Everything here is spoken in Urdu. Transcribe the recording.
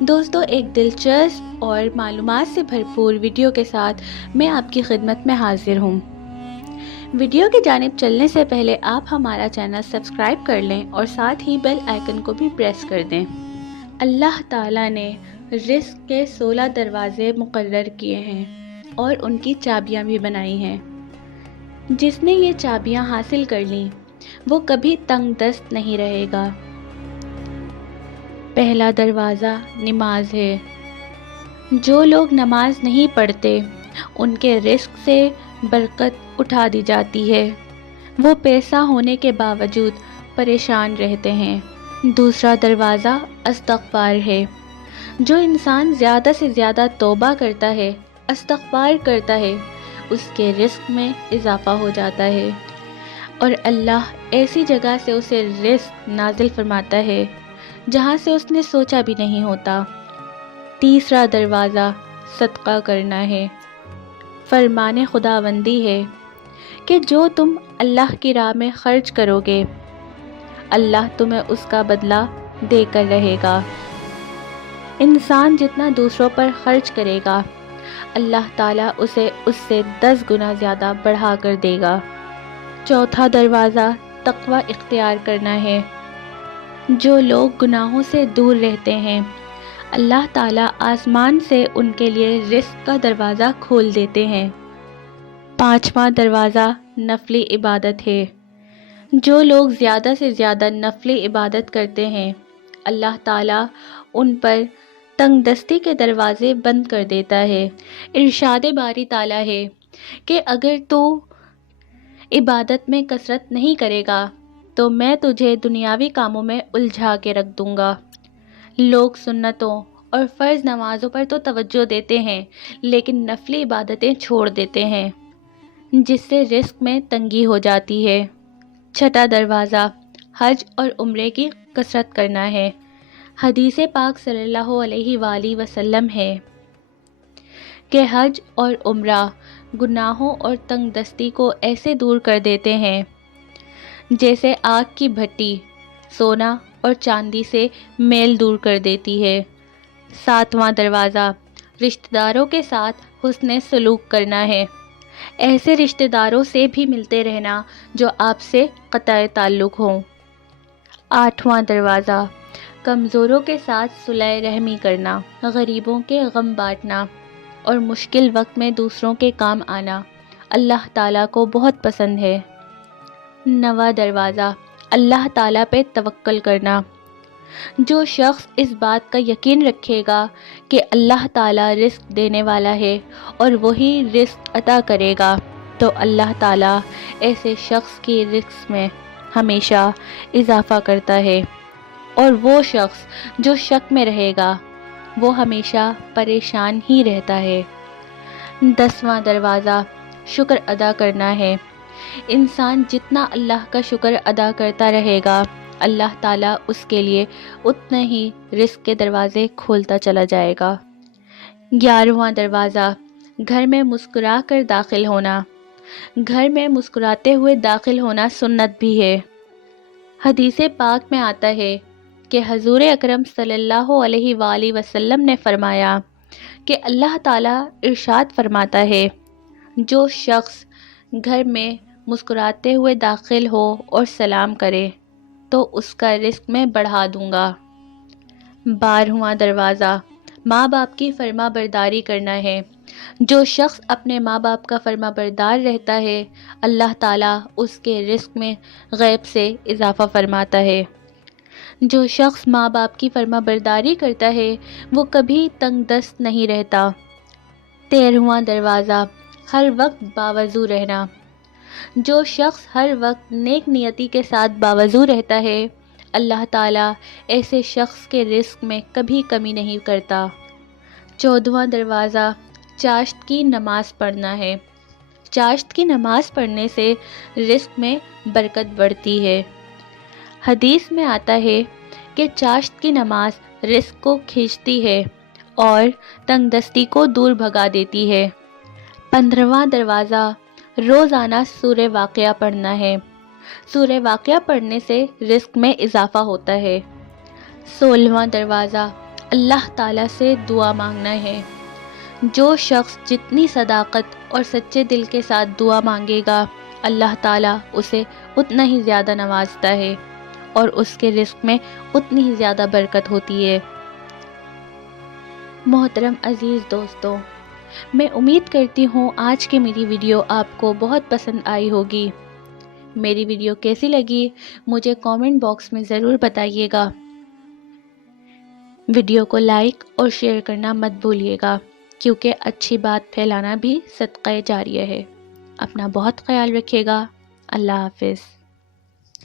دوستو، ایک دلچسپ اور معلومات سے بھرپور ویڈیو کے ساتھ میں آپ کی خدمت میں حاضر ہوں۔ ویڈیو کی جانب چلنے سے پہلے آپ ہمارا چینل سبسکرائب کر لیں اور ساتھ ہی بیل آئیکن کو بھی پریس کر دیں۔ اللہ تعالیٰ نے رزق کے 16 دروازے مقرر کیے ہیں اور ان کی چابیاں بھی بنائی ہیں۔ جس نے یہ چابیاں حاصل کر لیں وہ کبھی تنگ دست نہیں رہے گا۔ پہلا دروازہ نماز ہے۔ جو لوگ نماز نہیں پڑھتے ان کے رزق سے برکت اٹھا دی جاتی ہے، وہ پیسہ ہونے کے باوجود پریشان رہتے ہیں۔ دوسرا دروازہ استغفار ہے۔ جو انسان زیادہ سے زیادہ توبہ کرتا ہے، استغفار کرتا ہے، اس کے رزق میں اضافہ ہو جاتا ہے اور اللہ ایسی جگہ سے اسے رزق نازل فرماتا ہے جہاں سے اس نے سوچا بھی نہیں ہوتا۔ تیسرا دروازہ صدقہ کرنا ہے۔ فرمان خداوندی ہے کہ جو تم اللہ کی راہ میں خرچ کرو گے، اللہ تمہیں اس کا بدلہ دے کر رہے گا۔ انسان جتنا دوسروں پر خرچ کرے گا، اللہ تعالیٰ اسے اس سے 10 گنا زیادہ بڑھا کر دے گا۔ چوتھا دروازہ تقوی اختیار کرنا ہے۔ جو لوگ گناہوں سے دور رہتے ہیں، اللہ تعالیٰ آسمان سے ان کے لیے رزق کا دروازہ کھول دیتے ہیں۔ پانچواں دروازہ نفلی عبادت ہے۔ جو لوگ زیادہ سے زیادہ نفلی عبادت کرتے ہیں، اللہ تعالیٰ ان پر تنگ دستی کے دروازے بند کر دیتا ہے۔ ارشاد باری تعالیٰ ہے کہ اگر تو عبادت میں کثرت نہیں کرے گا تو میں تجھے دنیاوی کاموں میں الجھا کے رکھ دوں گا۔ لوگ سنتوں اور فرض نمازوں پر تو توجہ دیتے ہیں لیکن نفلی عبادتیں چھوڑ دیتے ہیں، جس سے رزق میں تنگی ہو جاتی ہے۔ چھٹا دروازہ حج اور عمرے کی کثرت کرنا ہے۔ حدیث پاک صلی اللہ علیہ وآلہ وسلم ہے کہ حج اور عمرہ گناہوں اور تنگ دستی کو ایسے دور کر دیتے ہیں جیسے آگ کی بھٹی سونا اور چاندی سے میل دور کر دیتی ہے۔ ساتواں دروازہ رشتہ داروں کے ساتھ حسن سلوک کرنا ہے۔ ایسے رشتہ داروں سے بھی ملتے رہنا جو آپ سے قطع تعلق ہوں۔ آٹھواں دروازہ کمزوروں کے ساتھ صلح رحمی کرنا، غریبوں کے غم بانٹنا اور مشکل وقت میں دوسروں کے کام آنا اللہ تعالیٰ کو بہت پسند ہے۔ نواں دروازہ اللہ تعالیٰ پہ توکل کرنا۔ جو شخص اس بات کا یقین رکھے گا کہ اللہ تعالیٰ رزق دینے والا ہے اور وہی رزق عطا کرے گا، تو اللہ تعالیٰ ایسے شخص کی رزق میں ہمیشہ اضافہ کرتا ہے، اور وہ شخص جو شک میں رہے گا وہ ہمیشہ پریشان ہی رہتا ہے۔ 10واں دروازہ شکر ادا کرنا ہے۔ انسان جتنا اللہ کا شکر ادا کرتا رہے گا، اللہ تعالیٰ اس کے لیے اتنے ہی رزق کے دروازے کھولتا چلا جائے گا۔ 11واں دروازہ گھر میں مسکرا کر داخل ہونا۔ گھر میں مسکراتے ہوئے داخل ہونا سنت بھی ہے۔ حدیث پاک میں آتا ہے کہ حضور اکرم صلی اللہ علیہ وآلہ وسلم نے فرمایا کہ اللہ تعالیٰ ارشاد فرماتا ہے، جو شخص گھر میں مسکراتے ہوئے داخل ہو اور سلام کرے تو اس کا رزق میں بڑھا دوں گا۔ 12واں دروازہ ماں باپ کی فرما برداری کرنا ہے۔ جو شخص اپنے ماں باپ کا فرما بردار رہتا ہے، اللہ تعالیٰ اس کے رزق میں غیب سے اضافہ فرماتا ہے۔ جو شخص ماں باپ کی فرما برداری کرتا ہے وہ کبھی تنگ دست نہیں رہتا۔ 13واں دروازہ ہر وقت باوضو رہنا۔ جو شخص ہر وقت نیک نیتی کے ساتھ باوضو رہتا ہے، اللہ تعالیٰ ایسے شخص کے رزق میں کبھی کمی نہیں کرتا۔ 14واں دروازہ چاشت کی نماز پڑھنا ہے۔ چاشت کی نماز پڑھنے سے رزق میں برکت بڑھتی ہے۔ حدیث میں آتا ہے کہ چاشت کی نماز رزق کو کھینچتی ہے اور تنگ دستی کو دور بھگا دیتی ہے۔ 15واں دروازہ روزانہ سورہ واقعہ پڑھنا ہے۔ سورہ واقعہ پڑھنے سے رزق میں اضافہ ہوتا ہے۔ 16واں دروازہ اللہ تعالیٰ سے دعا مانگنا ہے۔ جو شخص جتنی صداقت اور سچے دل کے ساتھ دعا مانگے گا، اللہ تعالیٰ اسے اتنا ہی زیادہ نوازتا ہے اور اس کے رزق میں اتنی ہی زیادہ برکت ہوتی ہے۔ محترم عزیز دوستو، میں امید کرتی ہوں آج کی میری ویڈیو آپ کو بہت پسند آئی ہوگی۔ میری ویڈیو کیسی لگی مجھے کامنٹ باکس میں ضرور بتائیے گا۔ ویڈیو کو لائک اور شیئر کرنا مت بھولیے گا، کیونکہ اچھی بات پھیلانا بھی صدقہ جاریہ ہے۔ اپنا بہت خیال رکھیے گا۔ اللہ حافظ۔